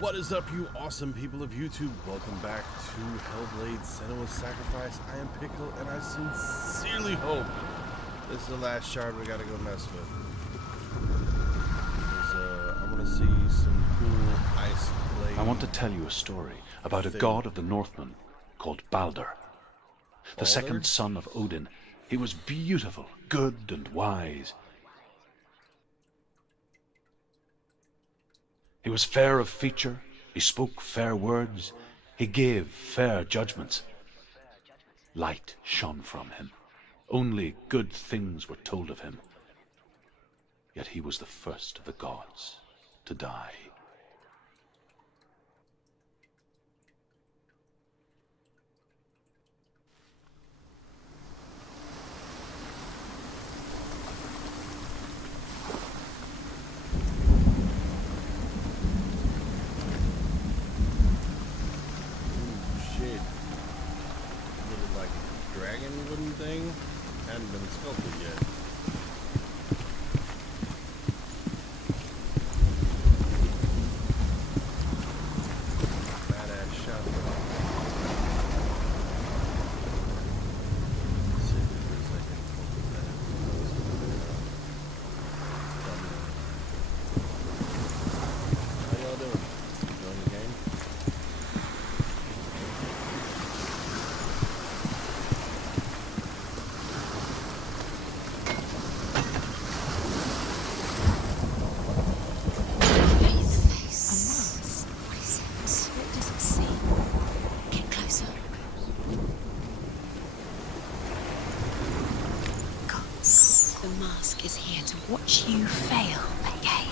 What is up, you awesome people of YouTube? Welcome back to Hellblade Senua's Sacrifice. I am Pickle, and I sincerely hope this is the last shard we gotta go mess with. I want to see some cool ice blade. I want to tell you a story about a god of the Northmen called Balder. The second son of Odin. He was beautiful, good, and wise. He was fair of feature, he spoke fair words, he gave fair judgments. Light shone from him. Only good things were told of him. Yet he was the first of the gods to die. Wooden thing hadn't been sculpted yet. Badass shotgun. Sit there for a second. How y'all doing? Enjoying the game? Is here to watch you fail again.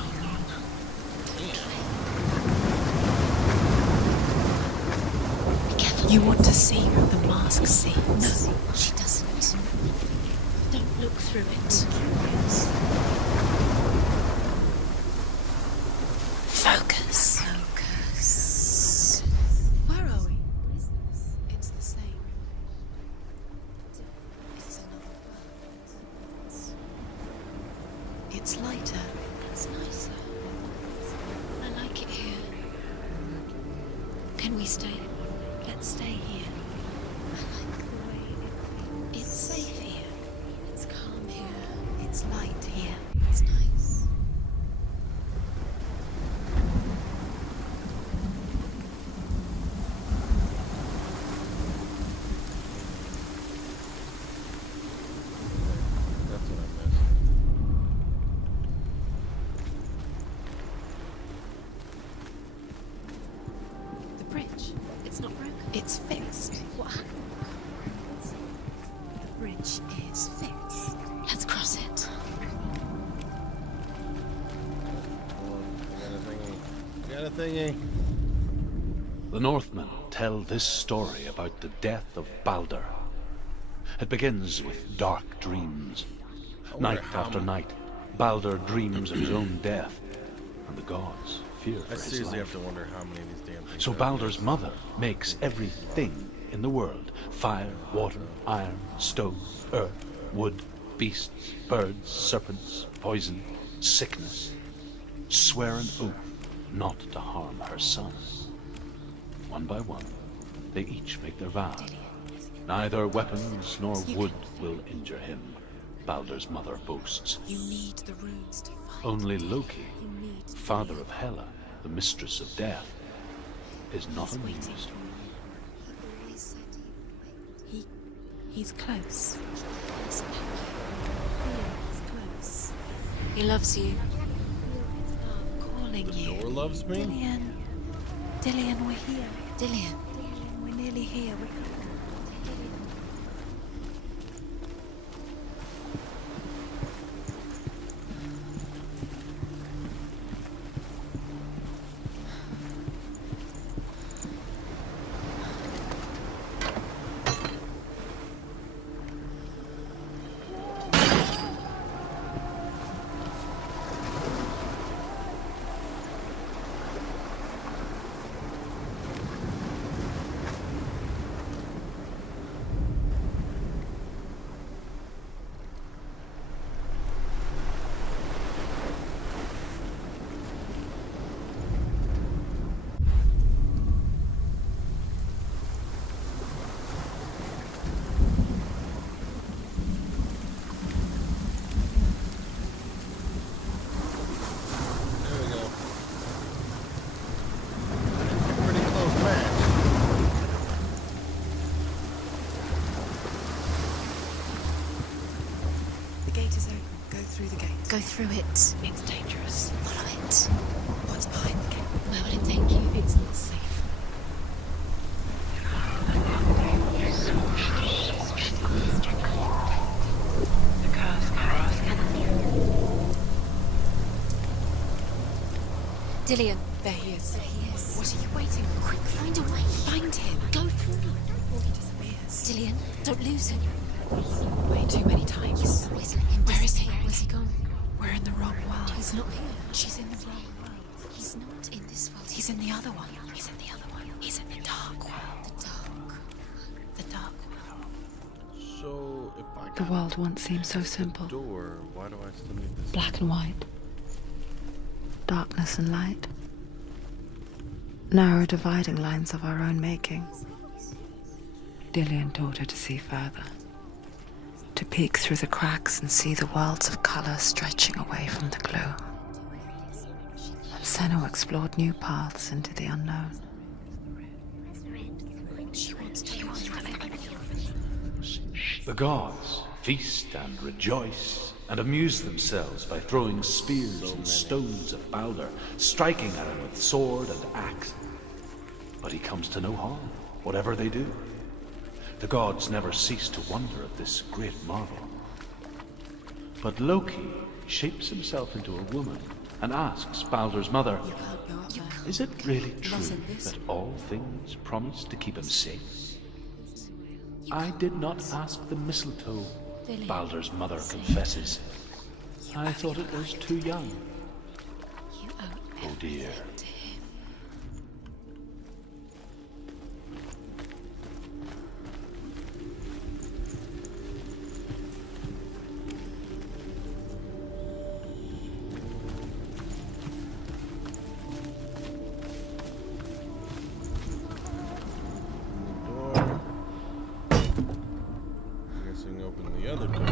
Be careful. You want to see what the mask sees? No, she doesn't. Don't look through it. Focus. Focus. Where are we? It's the same. It's another world. It's lighter. It's nicer. I like it here. Can we stay? Let's stay here. I like the way it feels. It's safe here. It's calm here. It's light here. It's nice. That's what I missed. The bridge. It's not broken. It's fixed. What happened? The bridge is fixed. Let's cross it. I got a thingy. The Northmen tell this story about the death of Balder. It begins with dark dreams. Night after night, Balder dreams of his own death, and the gods fear for I his seriously life. have to wonder how many of these damn things. So Balder's mother makes everything in the world: fire, water, iron, stone, earth, wood, beasts, birds, serpents, poison, sickness. Swear an oath not to harm her son. One by one, they each make their vow. Neither weapons nor wood will injure him, Balder's mother boasts. You need the runes to fight. Only Loki, You need to father of Hela, the mistress of death, is not He's waiting amused. for you. He always said he would wait. He's close. He's close. He loves you. Calling The you. door loves me? Dillian, we're here. Dillian, we're nearly here. We're coming. Go through it. It's dangerous. Follow it. What's behind the gate? Where will it take you? It's not safe. Dillian. There he is. There he is. What are you waiting for? Quick, find a way. Find him. Go through. Before he disappears. Dillian, don't lose him. Way too many times. Always let him Where is he? disappear. Where's he gone? We're in the wrong world. He's not here. She's in the wrong world. He's not in this world. He's in the other one. He's in the other one. He's in the dark world. the dark. The dark world. So, if I The got world once seemed so the simple. door, why do I still need this? Black and white. Darkness and light. Narrow dividing lines of our own making. Dillian taught her to see further. To peek through the cracks and see the worlds of color stretching away from the gloom. And Senua explored new paths into the unknown. She wants to go on. The gods feast and rejoice and amuse themselves by throwing spears and stones at Balder, striking at him with sword and axe. But he comes to no harm, whatever they do. The gods never cease to wonder at this great marvel. But Loki shapes himself into a woman and asks Balder's mother, You can't go up there. is it really Not true in this that all things promise to keep him safe? I did not ask the mistletoe, Balder's mother confesses. I thought it was too young. You owe Oh dear. everything to him. Door. I guess we can open the other door.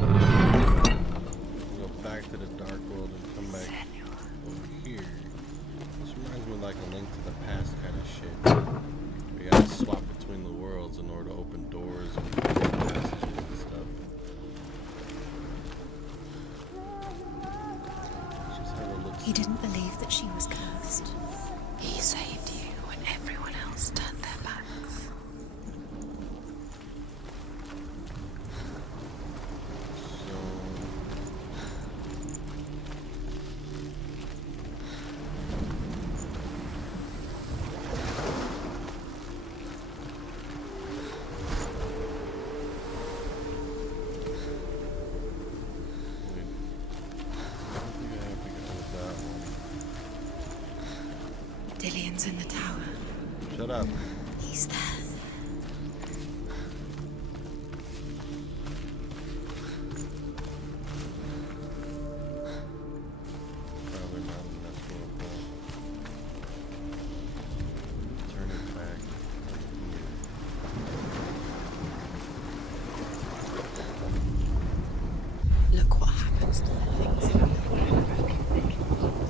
Go back to the dark world and come back over here. This reminds me of like a Link to the Past kind of shit. We gotta swap between the worlds in order to open doors and passages and stuff. It's just how it looks. He didn't believe that she was cursed. He saved you when everyone else turned their backs. So, wait. I don't think I have to go with that one. Dillian's in the tower. Shut up. He's there. Probably not enough for a ball. Turn it back. Look what happens to the things in the world.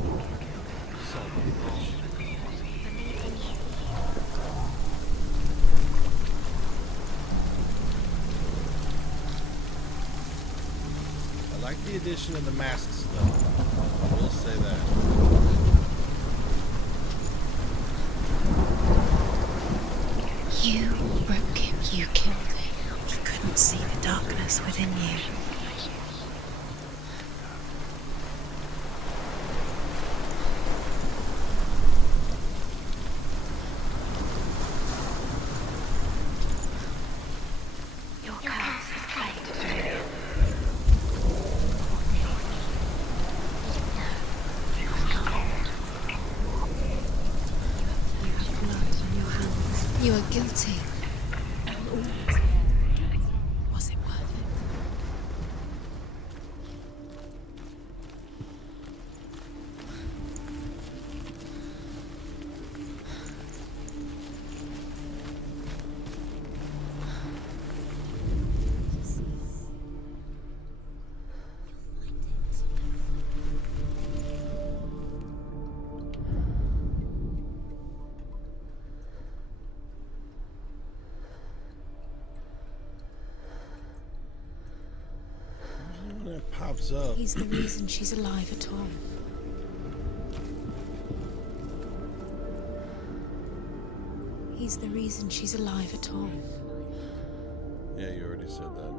I like the addition of the masks, though. I will say that. You broke him. You killed him. You couldn't see the darkness within you. Your curse is played. You are guilty. Was it worth it? What's up? He's the reason she's alive at all. He's the reason she's alive at all. Yeah, you already said that.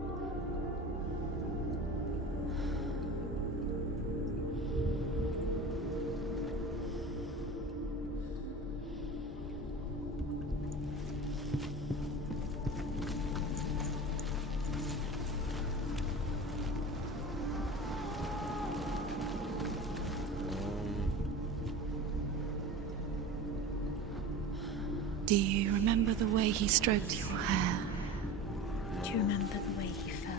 Do you remember the way he stroked your hair? Do you remember the way he felt?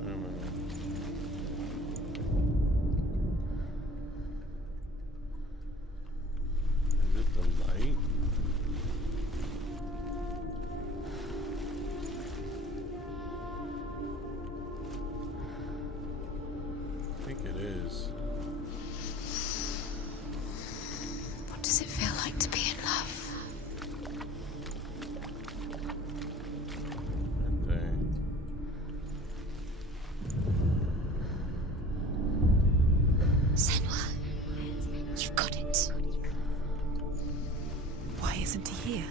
I remember. Is it the light? I think it is. What does it feel like to be in love? Right there. Senua, you've got it. Why isn't he here?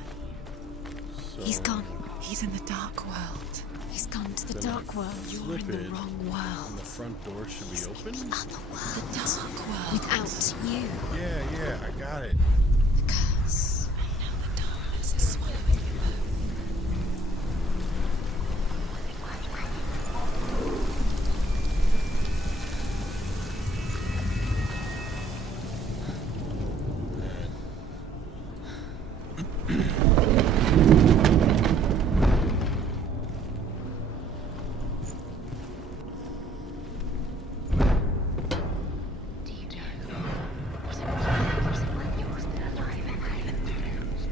So, He's gone. He's in the dark world. He's gone to the Then dark world. You're flip in the it, wrong and world. the front door should be open? Other world. The dark world. Without you. Yeah, I got it. The curse. Now the darkness is swallowing you both.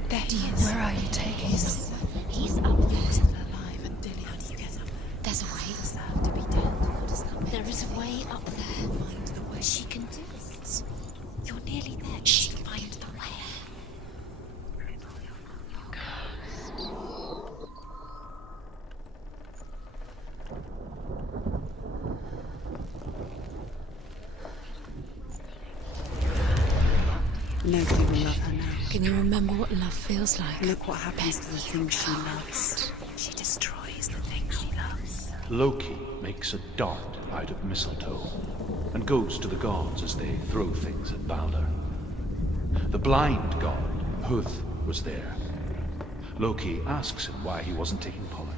There he is. Where are you taking us? He's up there. You're still alive, and Dilly, how do you get up there? There's a way. Deserve to be dead. What does that mean? There is a way up there. Find the way. She can do it. You're nearly there. Just find the way. Nobody will love her now. Can you remember what love feels like? Look what happens to the things she loves. She destroys the things she loves. Loki makes a dart out of mistletoe and goes to the gods as they throw things at Balder. The blind god, Huth, was there. Loki asks him why he wasn't taking pollen.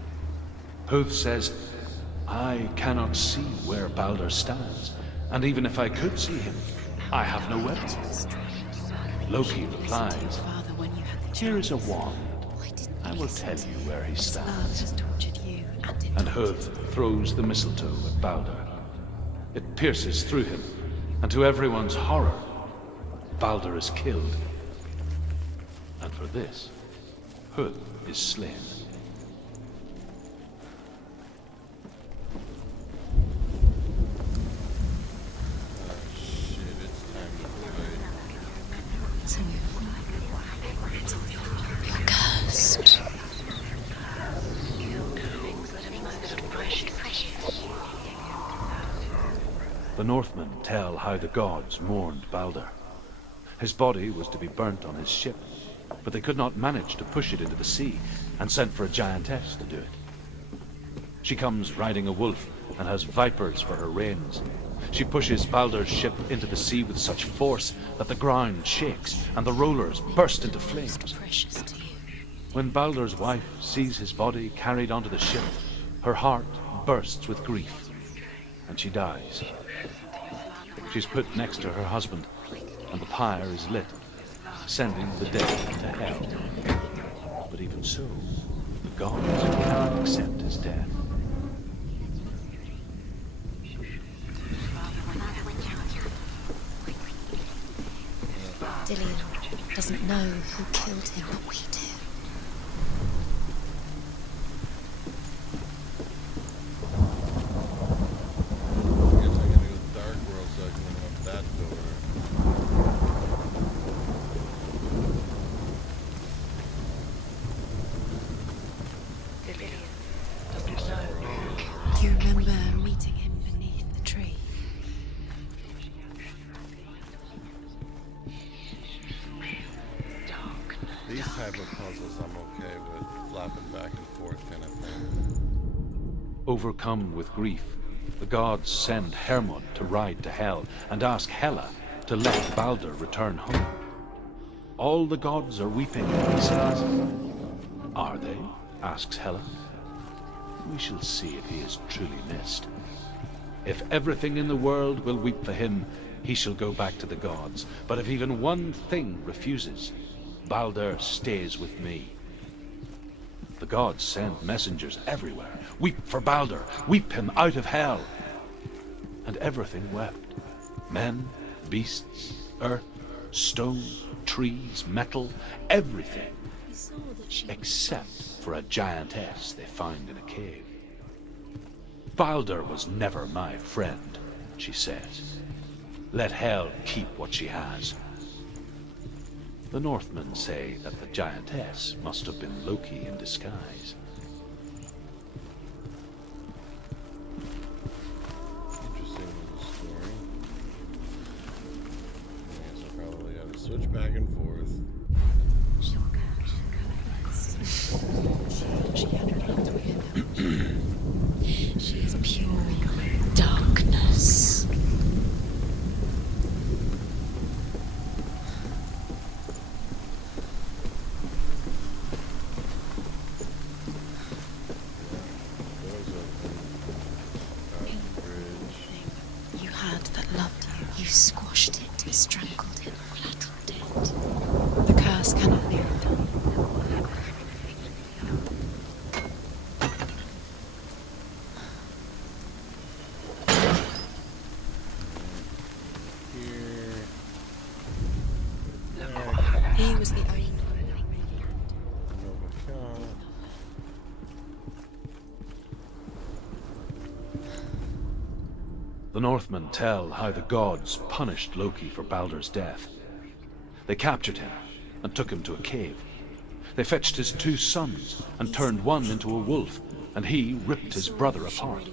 Huth says, I cannot see where Balder stands, and even if I could see him, I have no weapons. Loki replies, Father, when you had the here is a wand. Why didn't I will tell you where he love stands. has tortured you, and it And Huth throws the mistletoe at Balder. It pierces through him, and to everyone's horror, Balder is killed. And for this, Huth is slain. Shit, it's time to play. You're cursed. The Northmen tell how the gods mourned Balder. His body was to be burnt on his ship, but they could not manage to push it into the sea, and sent for a giantess to do it. She comes riding a wolf and has vipers for her reins. She pushes Balder's ship into the sea with such force that the ground shakes and the rollers burst into flames. Precious to you. When Balder's wife sees his body carried onto the ship, her heart bursts with grief, and she dies. She's put next to her husband, and the pyre is lit, sending the dead to hell. But even so, the gods cannot accept his death. Dillian doesn't know who killed him, but we do. I guess I gotta go to Dark World so I can open up that door. hopping back and forth kind of thing. Overcome with grief, the gods send Hermod to ride to Hell and ask Hela to let Balder return home. All the gods are weeping, he says. Are they? Asks Hela. We shall see if he is truly missed. If everything in the world will weep for him, he shall go back to the gods. But if even one thing refuses, Balder stays with me. The gods send messengers everywhere. Weep for Balder! Weep him out of Hell! And everything wept. Men, beasts, earth, stone, trees, metal, everything. Except for a giantess they found in a cave. Balder was never my friend, she says. Let Hel keep what she has. The Northmen say that the giantess must have been Loki in disguise. Interesting little story. I guess I probably gotta switch back and forth. She had her heart within her. She is pure darkness. You had that loved you. You squashed it, strangled it, flattened it. The curse cannot be undone. He was the only The Northmen tell how the gods punished Loki for Balder's death. They captured him and took him to a cave. They fetched his 2 sons and turned one into a wolf, and he ripped his brother apart.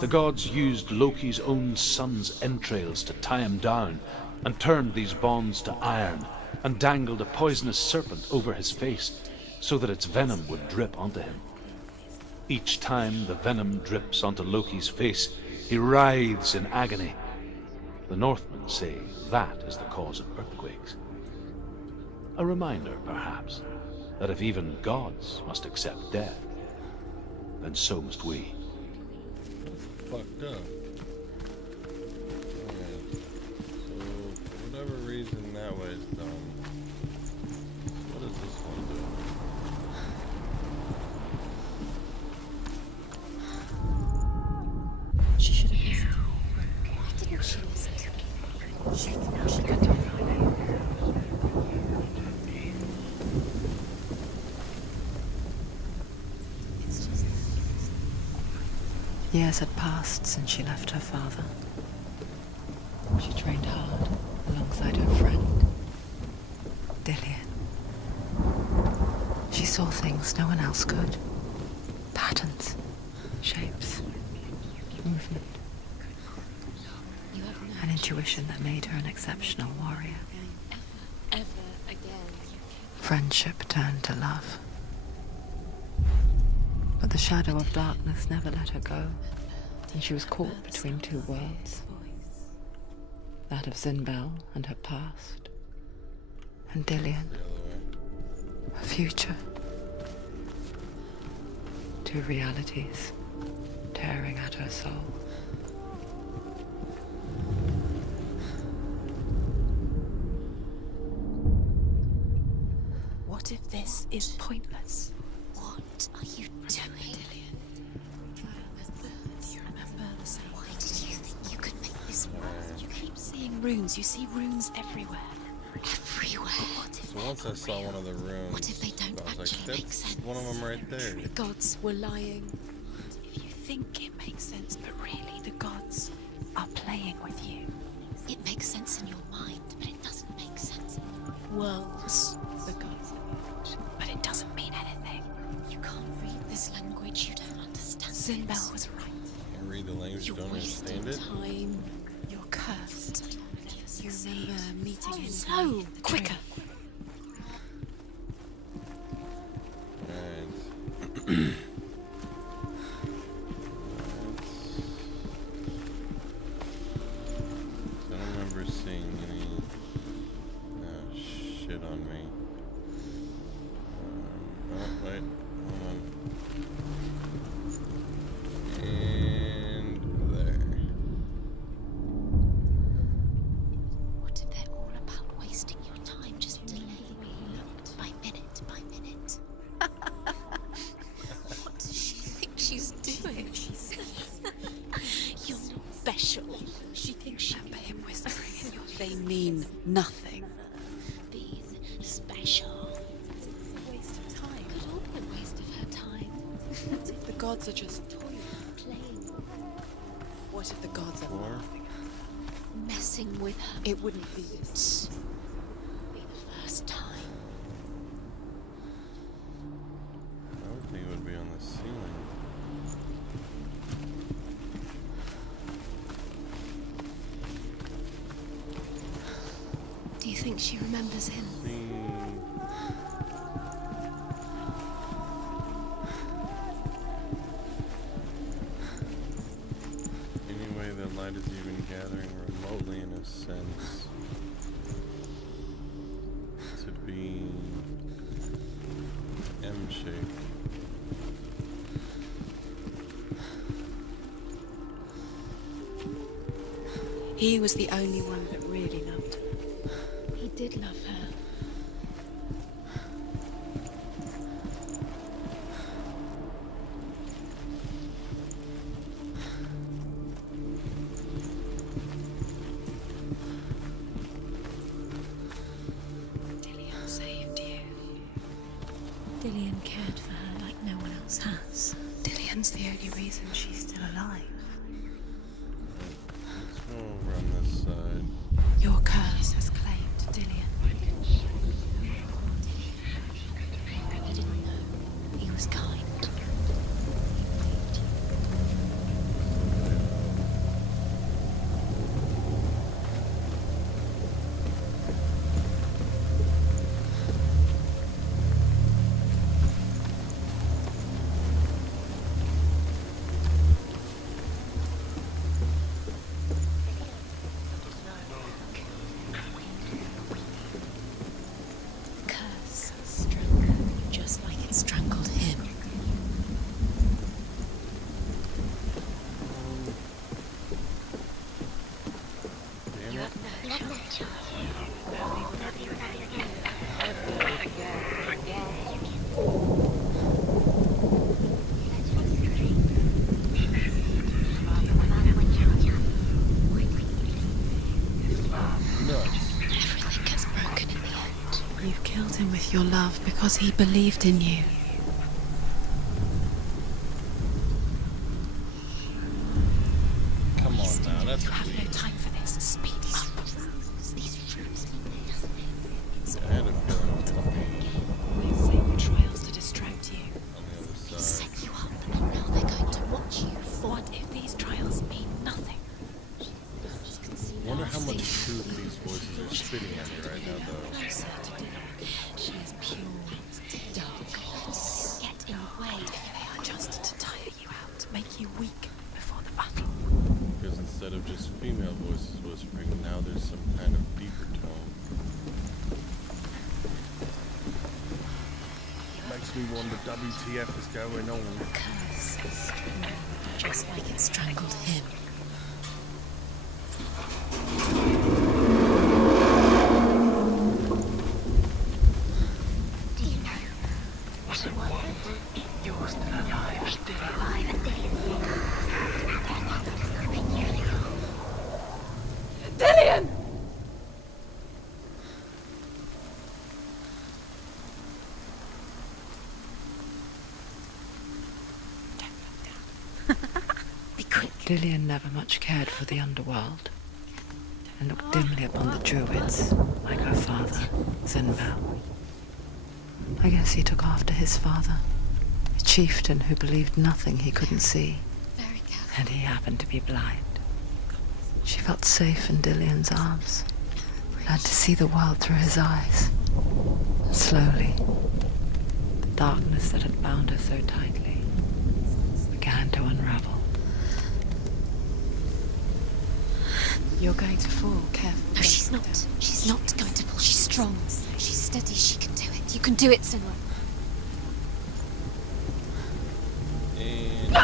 The gods used Loki's own son's entrails to tie him down, and turned these bonds to iron, and dangled a poisonous serpent over his face, so that its venom would drip onto him. Each time the venom drips onto Loki's face, he writhes in agony. The Northmen say that is the cause of earthquakes. A reminder, perhaps, that if even gods must accept death, then so must we. fucked up. Okay. So, for whatever reason that way is done. What does this one do? She should have listened. Why didn't she listen to me? She thought she could do it. It's just Years had passed since she left her father. She trained hard alongside her friend, Dillian. She saw things no one else could. Patterns, shapes, movement. you have no An intuition that made her an exceptional warrior. ever again. Friendship turned to love. But the shadow of darkness never let her go, and she was caught between 2 worlds. That of Zinbel and her past, and Dillian, her future. 2 realities tearing at her soul. What if this is pointless? What are you doing? Do you remember the same? Why did you think you could make this work? You keep seeing runes. You see runes everywhere. Everywhere. What if So once I saw one of the rooms, What if they don't I was actually like, make that's sense? one of them right there. The gods were lying. If you think it makes sense, but really the gods are playing with you. It makes sense in your mind, but it doesn't make sense in the worlds. The gods, but it doesn't mean anything. You can't read this language. You don't understand. Zinbel was right. I read the language, You're don't wasting understand it. time. You're cursed. You remember meeting him? No, quicker. I don't remember seeing any shit on me. Oh, wait. Hold on. And there. What if they're all about wasting your time, just delaying me by minute by minute? What does she think she's doing? You're special. She thinks she Remember him whispering in your ear. They mean nothing. These special. Waste of time. Could all be a waste of her time. The gods are just Toying, playing, What if the gods are Four. laughing at her? messing with her. It wouldn't be this. Be the first time. I would think it would be on the ceiling. Do you think she remembers him? Anyway, the light is even gathering remotely in a sense to be M-shaped. He was the only one that really loved her. He did love her. Dillian saved you. Dillian cared for her like no one else has. Dillian's the only reason she's still alive. Let's go around this side. Your curse has claimed Dillian. He didn't know. He was kind. Curse struck her just like it strangled him. Damn it. Nuts. Everything gets broken in the end. You've killed him with your love because he believed in you. Come on now, that's You have no time for this. Speed up. These rooms mean nothing. I had a feeling it was gonna be We'll save the trials to distract you. on the other They side. set you up and now they're going to watch you fall. What if these trials mean nothing? Wonder how much truth these voices are spitting at me right now, though. Closer to Dillian. She is pure, dark. Get in the way. They are just to tire you out, make you weak before the battle. Because instead of just female voices whispering, now there's some kind of deeper tone. Makes me wonder WTF is going on. Curse struck her just like it strangled him. Dillian! Be quick. Dillian never much cared for the underworld and looked dimly upon the druids, like her father, Senua. I guess he took after his father, a chieftain who believed nothing he couldn't see, Very careful. and he happened to be blind. She felt safe in Dillian's arms, learned to see the world through his eyes. Slowly, the darkness that had bound her so tightly began to unravel. You're going to fall, careful. No, she's not. She's not going to fall. She's strong. She's steady. She can do it. You can do it, Senua. And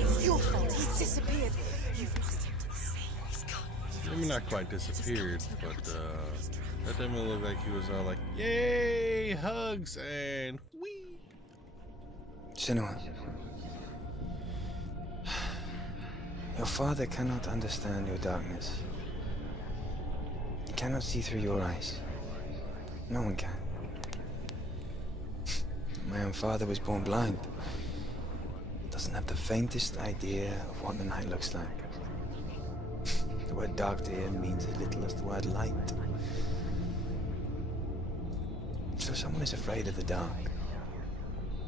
It's your fault. He's disappeared. You've lost him to the sea. He's gone. maybe not quite disappeared, but that definitely looked like he was all like, "Yay, hugs and wee." Senua, your father cannot understand your darkness. He cannot see through your eyes. No one can. My own father was born blind. Doesn't have the faintest idea of what the night looks like. The word dark to him means as little as the word light. So if someone is afraid of the dark,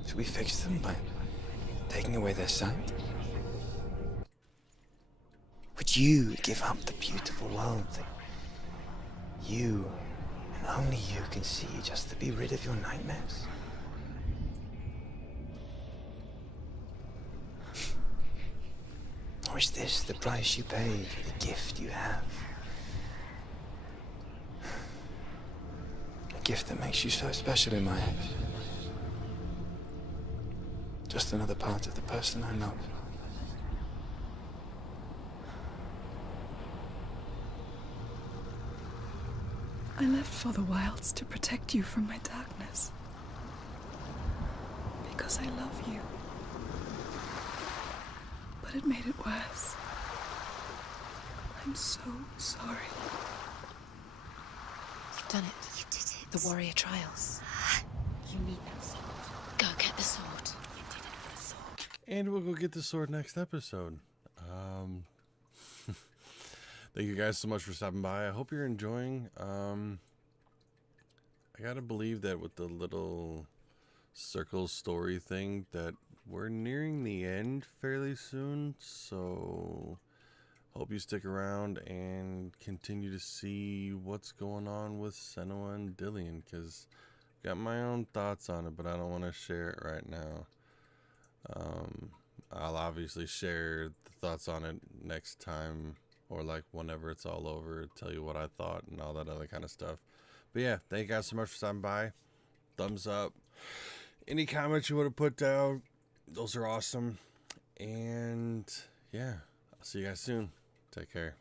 should we fix them by taking away their sight? Would you give up the beautiful world that you and only you can see just to be rid of your nightmares? Or is this the price you pay for the gift you have? A gift that makes you so special in my eyes. Just another part of the person I love. I left for the wilds to protect you from my darkness. Because I love you. But it made it worse. I'm so sorry. You've done it. You did it. The warrior trials. You need that sword. Go get the sword. You did it for the sword. And we'll go get the sword next episode. Thank you guys so much for stopping by. I hope you're enjoying. I gotta believe that with the little circle story thing that we're nearing the end fairly soon. So hope you stick around and continue to see what's going on with Senua and Dillion, because I've got my own thoughts on it, but I don't want to share it right now. I'll obviously share the thoughts on it next time, or like whenever it's all over, tell you what I thought and all that other kind of stuff. But yeah, thank you guys so much for stopping by. Thumbs up. Any comments you want to put down, those are awesome. And yeah, I'll see you guys soon. Take care.